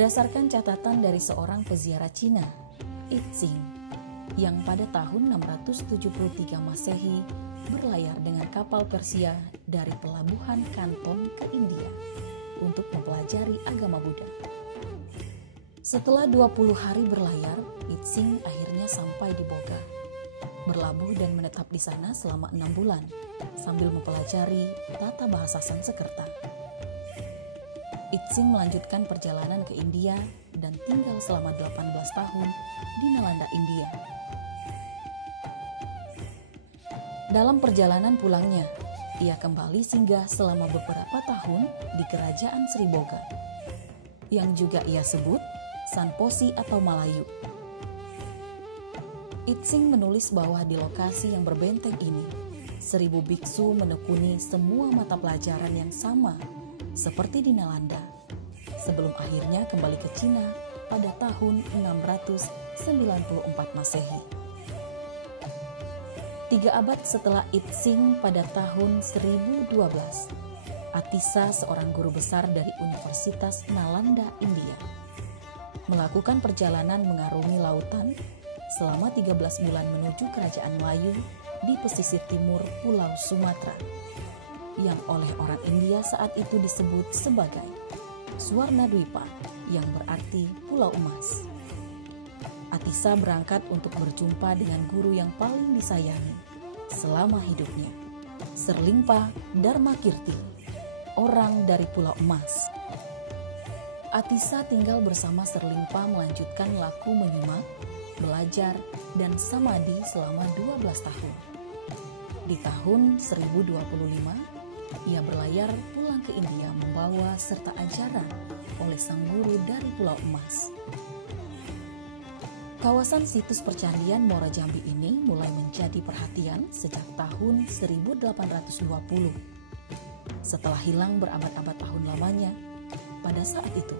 Berdasarkan catatan dari seorang peziarah Cina, Yixing, yang pada tahun 673 Masehi berlayar dengan kapal Persia dari pelabuhan Kanton ke India untuk mempelajari agama Buddha. Setelah 20 hari berlayar, Yixing akhirnya sampai di Boga, berlabuh dan menetap di sana selama 6 bulan sambil mempelajari tata bahasa Sanskerta. Yixing melanjutkan perjalanan ke India dan tinggal selama 18 tahun di Nalanda, India. Dalam perjalanan pulangnya, ia kembali singgah selama beberapa tahun di kerajaan Sri Boga, yang juga ia sebut Sanposi atau Malayu. Yixing menulis bahwa di lokasi yang berbenteng ini, 1000 biksu menekuni semua mata pelajaran yang sama seperti di Nalanda, sebelum akhirnya kembali ke Cina pada tahun 694 Masehi. 3 abad setelah Yixing pada tahun 1012, Atisa, seorang guru besar dari Universitas Nalanda, India, melakukan perjalanan mengarungi lautan selama 13 bulan menuju kerajaan Melayu di pesisir timur Pulau Sumatera, yang oleh orang India saat itu disebut sebagai Swarnadwipa, yang berarti Pulau Emas. Atisa berangkat untuk berjumpa dengan guru yang paling disayangi selama hidupnya, Serlingpa Dharmakirti, orang dari Pulau Emas. Atisa tinggal bersama Serlingpa melanjutkan laku menyimak, belajar, dan samadhi selama 12 tahun. Di tahun 1025, ia berlayar pulang ke India membawa serta ajaran oleh sang guru dari Pulau Emas. Kawasan situs percandian Muara Jambi ini mulai menjadi perhatian sejak tahun 1820. Setelah hilang berabad-abad tahun lamanya, pada saat itu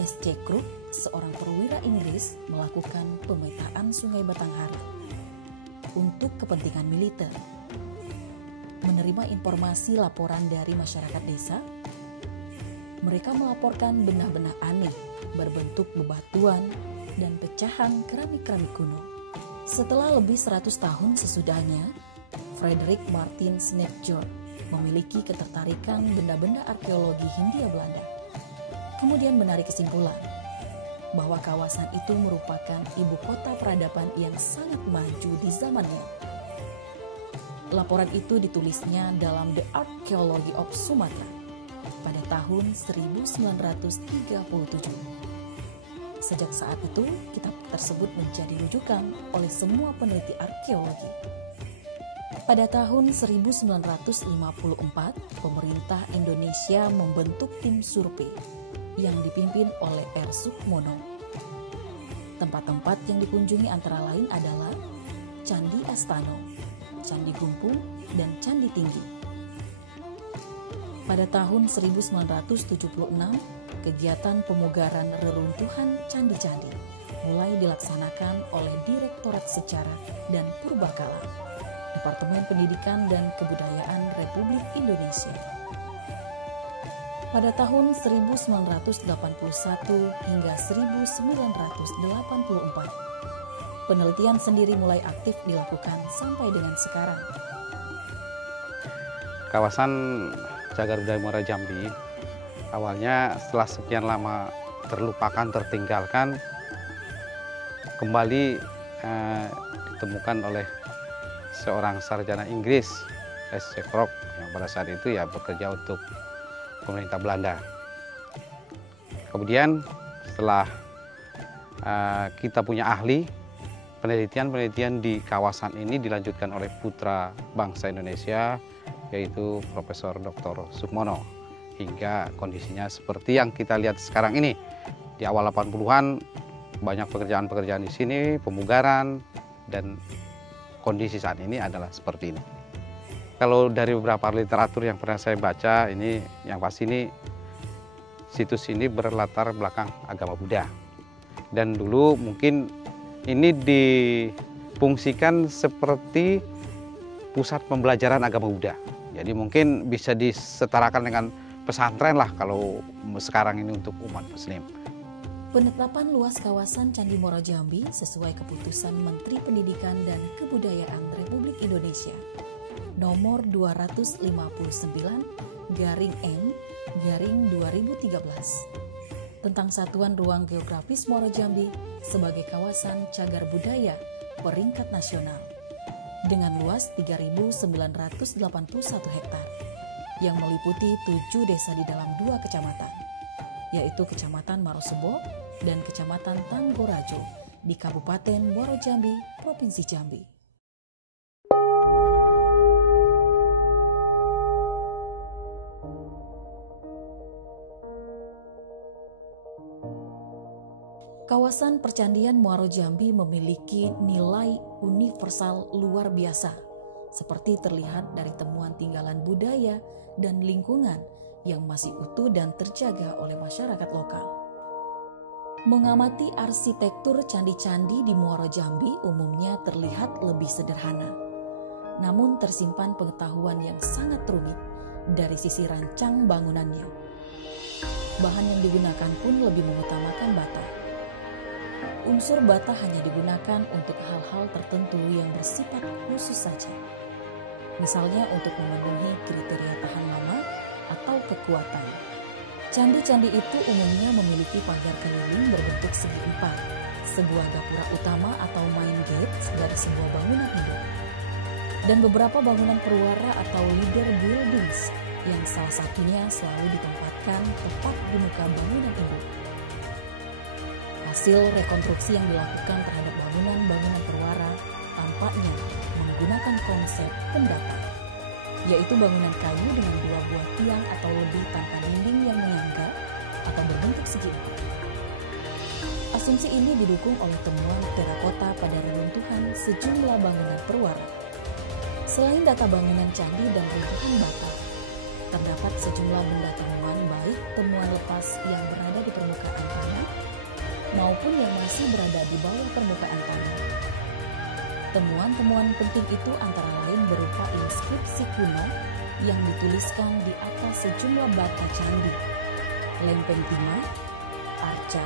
S.C. Crook, seorang perwira Inggris, melakukan pemetaan Sungai Batanghari untuk kepentingan militer. Menerima informasi laporan dari masyarakat desa, mereka melaporkan benda-benda aneh berbentuk bebatuan dan pecahan keramik-keramik kuno. Setelah lebih 100 tahun sesudahnya, Frederick Martin Snapjord memiliki ketertarikan benda-benda arkeologi Hindia Belanda. Kemudian menarik kesimpulan bahwa kawasan itu merupakan ibu kota peradaban yang sangat maju di zamannya. Laporan itu ditulisnya dalam The Archaeology of Sumatra pada tahun 1937. Sejak saat itu, kitab tersebut menjadi rujukan oleh semua peneliti arkeologi. Pada tahun 1954, pemerintah Indonesia membentuk tim survei yang dipimpin oleh R. Sukmono. Tempat-tempat yang dikunjungi antara lain adalah Candi Astano, Candi Gumpung, dan Candi Tinggi. Pada tahun 1976, kegiatan pemugaran reruntuhan candi-candi mulai dilaksanakan oleh Direktorat Sejarah dan Purbakala, Departemen Pendidikan dan Kebudayaan Republik Indonesia. Pada tahun 1981 hingga 1984, penelitian sendiri mulai aktif dilakukan sampai dengan sekarang. Kawasan Cagar Budaya Muara Jambi awalnya setelah sekian lama terlupakan, tertinggalkan, kembali ditemukan oleh seorang sarjana Inggris, S.C. Crook, yang pada saat itu ya bekerja untuk pemerintah Belanda. Kemudian setelah kita punya ahli, penelitian di kawasan ini dilanjutkan oleh putra bangsa Indonesia, yaitu Profesor Dr. Sukmono, hingga kondisinya seperti yang kita lihat sekarang ini. Di awal 80-an banyak pekerjaan-pekerjaan di sini, pemugaran, dan kondisi saat ini adalah seperti ini. Kalau dari beberapa literatur yang pernah saya baca, ini yang pasti ini situs ini berlatar belakang agama Buddha. Dan dulu mungkin ini difungsikan seperti pusat pembelajaran agama Buddha. Jadi mungkin bisa disetarakan dengan pesantren lah kalau sekarang ini untuk umat Muslim. Penetapan luas kawasan Candi Muaro Jambi sesuai keputusan Menteri Pendidikan dan Kebudayaan Republik Indonesia nomor 259/M/2013 tentang Satuan Ruang Geografis Muaro Jambi sebagai kawasan cagar budaya peringkat nasional dengan luas 3.981 hektar yang meliputi 7 desa di dalam 2 kecamatan, yaitu Kecamatan Marosebo dan Kecamatan Tanggorajo di Kabupaten Muaro Jambi, Provinsi Jambi. Kawasan Percandian Muaro Jambi memiliki nilai universal luar biasa, seperti terlihat dari temuan tinggalan budaya dan lingkungan yang masih utuh dan terjaga oleh masyarakat lokal. Mengamati arsitektur candi-candi di Muaro Jambi umumnya terlihat lebih sederhana, namun tersimpan pengetahuan yang sangat rumit dari sisi rancang bangunannya. Bahan yang digunakan pun lebih mengutamakan bata. Unsur bata hanya digunakan untuk hal-hal tertentu yang bersifat khusus saja. Misalnya untuk memenuhi kriteria tahan lama atau kekuatan. Candi-candi itu umumnya memiliki pagar keliling berbentuk segi empat, sebuah gapura utama atau main gate dari sebuah bangunan induk, dan beberapa bangunan perwara atau leader buildings yang salah satunya selalu ditempatkan tepat di muka bangunan induk. Hasil rekonstruksi yang dilakukan terhadap bangunan-bangunan perwara tampaknya menggunakan konsep pendatar, yaitu bangunan kayu dengan 2 buah tiang atau lebih tanpa dinding yang menyangga atau berbentuk segi empat. Asumsi ini didukung oleh temuan terakota pada reruntuhan sejumlah bangunan perwara. Selain data bangunan candi dan runtuhan bata, terdapat sejumlah benda temuan baik temuan lepas yang berada di permukaan tanah maupun yang masih berada di bawah permukaan tanah. Temuan-temuan penting itu antara lain berupa inskripsi kuno yang dituliskan di atas sejumlah bata candi, lempeng timah, arca,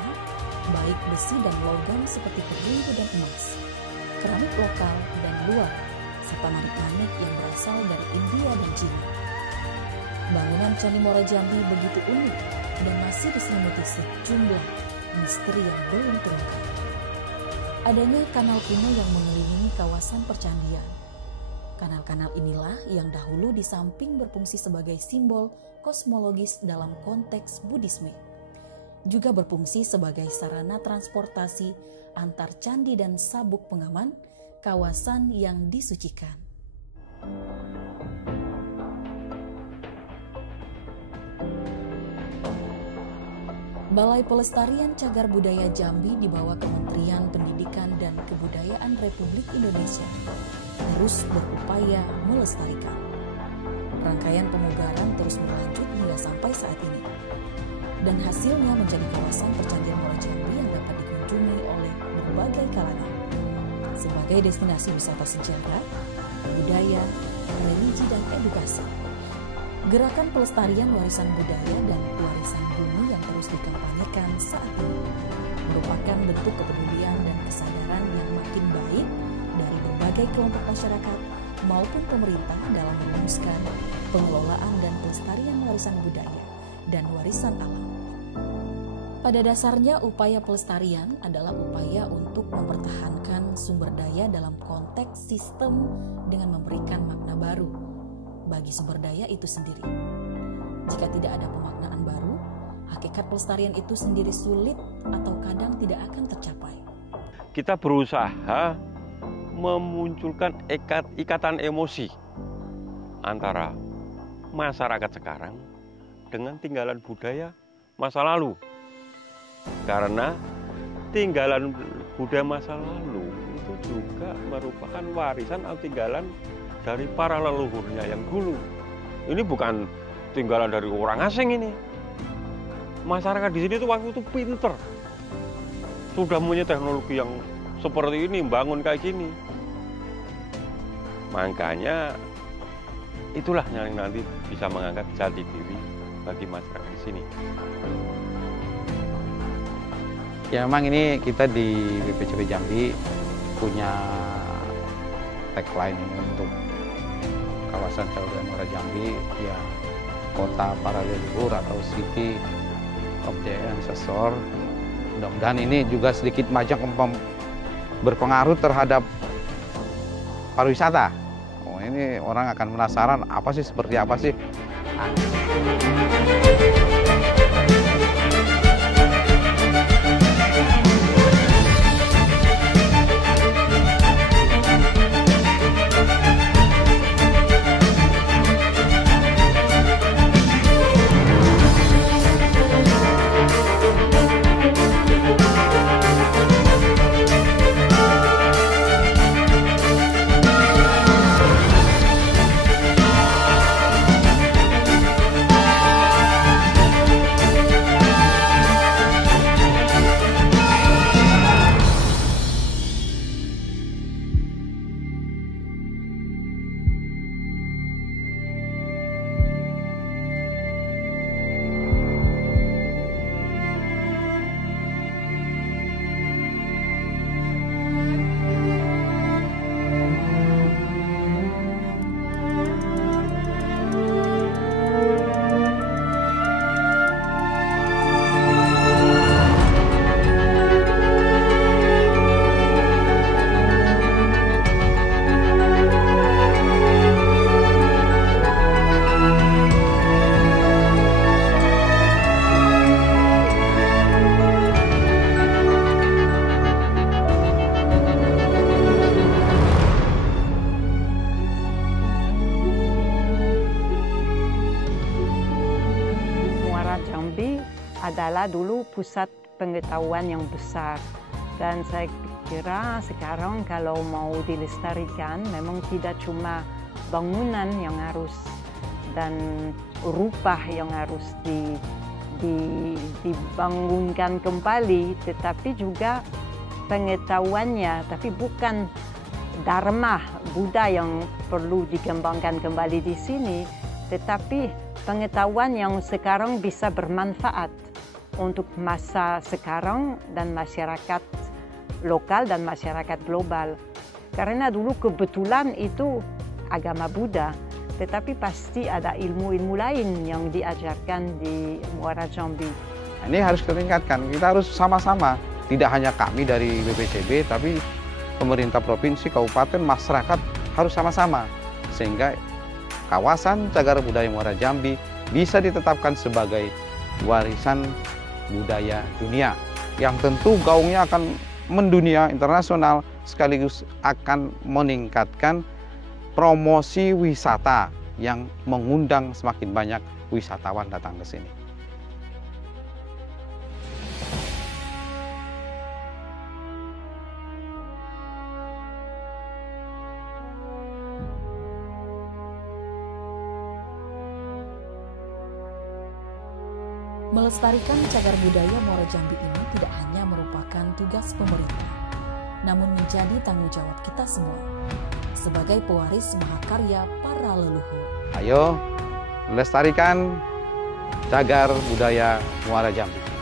baik besi dan logam seperti perunggu dan emas, keramik lokal dan luar, serta manik-manik yang berasal dari India dan Cina. Bangunan Candi Muaro Jambi begitu unik dan masih diselimuti sejumlah misteri yang belum terungkap. Adanya kanal kuno yang mengelilingi kawasan percandian. Kanal-kanal inilah yang dahulu di samping berfungsi sebagai simbol kosmologis dalam konteks Buddhisme, juga berfungsi sebagai sarana transportasi antar candi dan sabuk pengaman kawasan yang disucikan. Balai Pelestarian Cagar Budaya Jambi di bawah Kementerian Pendidikan dan Kebudayaan Republik Indonesia terus berupaya melestarikan. Rangkaian pemugaran terus berlanjut hingga sampai saat ini, dan hasilnya menjadi kawasan Percandian Muaro Jambi yang dapat dikunjungi oleh berbagai kalangan sebagai destinasi wisata sejarah, budaya, religi, dan edukasi. Gerakan pelestarian warisan budaya dan warisan bumi yang terus dikampanyekan saat ini merupakan bentuk kepedulian dan kesadaran yang makin baik dari berbagai kelompok masyarakat maupun pemerintah dalam merumuskan pengelolaan dan pelestarian warisan budaya dan warisan alam. Pada dasarnya, upaya pelestarian adalah upaya untuk mempertahankan sumber daya dalam konteks sistem dengan memberikan makna baru bagi sumber daya itu sendiri. Jika tidak ada pemaknaan baru, hakikat pelestarian itu sendiri sulit atau kadang tidak akan tercapai. Kita berusaha memunculkan ikatan emosi antara masyarakat sekarang dengan tinggalan budaya masa lalu. Karena tinggalan budaya masa lalu itu juga merupakan warisan atau tinggalan dari para leluhurnya yang dulu. Ini bukan tinggalan dari orang asing ini. Masyarakat di sini tuh waktu itu pinter. Sudah punya teknologi yang seperti ini, bangun kayak gini. Makanya itulah yang nanti bisa mengangkat jati diri bagi masyarakat di sini. Ya memang ini kita di BPCB Jambi punya tagline ini untuk kawasan Cagar Budaya Muara Jambi, ya kota para leluhur atau city of the ancestor. Mudah-mudahan ini juga sedikit majang berpengaruh terhadap pariwisata. Oh, ini orang akan penasaran apa sih, seperti apa sih. Adalah dulu pusat pengetahuan yang besar, dan saya kira sekarang kalau mau dilestarikan memang tidak cuma bangunan yang harus dan rupa yang harus dibangunkan kembali, tetapi juga pengetahuannya, tapi bukan dharma Buddha yang perlu dikembangkan kembali di sini, tetapi pengetahuan yang sekarang bisa bermanfaat untuk masa sekarang dan masyarakat lokal dan masyarakat global. Karena dulu kebetulan itu agama Buddha, tetapi pasti ada ilmu-ilmu lain yang diajarkan di Muara Jambi. Ini harus kita tingkatkan, kita harus sama-sama, tidak hanya kami dari BPCB, tapi pemerintah provinsi, kabupaten, masyarakat harus sama-sama, sehingga kawasan Cagar Budaya Muara Jambi bisa ditetapkan sebagai warisan budaya dunia, yang tentu gaungnya akan mendunia internasional, sekaligus akan meningkatkan promosi wisata yang mengundang semakin banyak wisatawan datang ke sini. Melestarikan cagar budaya Muara Jambi ini tidak hanya merupakan tugas pemerintah, namun menjadi tanggung jawab kita semua sebagai pewaris mahakarya para leluhur. Ayo, lestarikan cagar budaya Muara Jambi.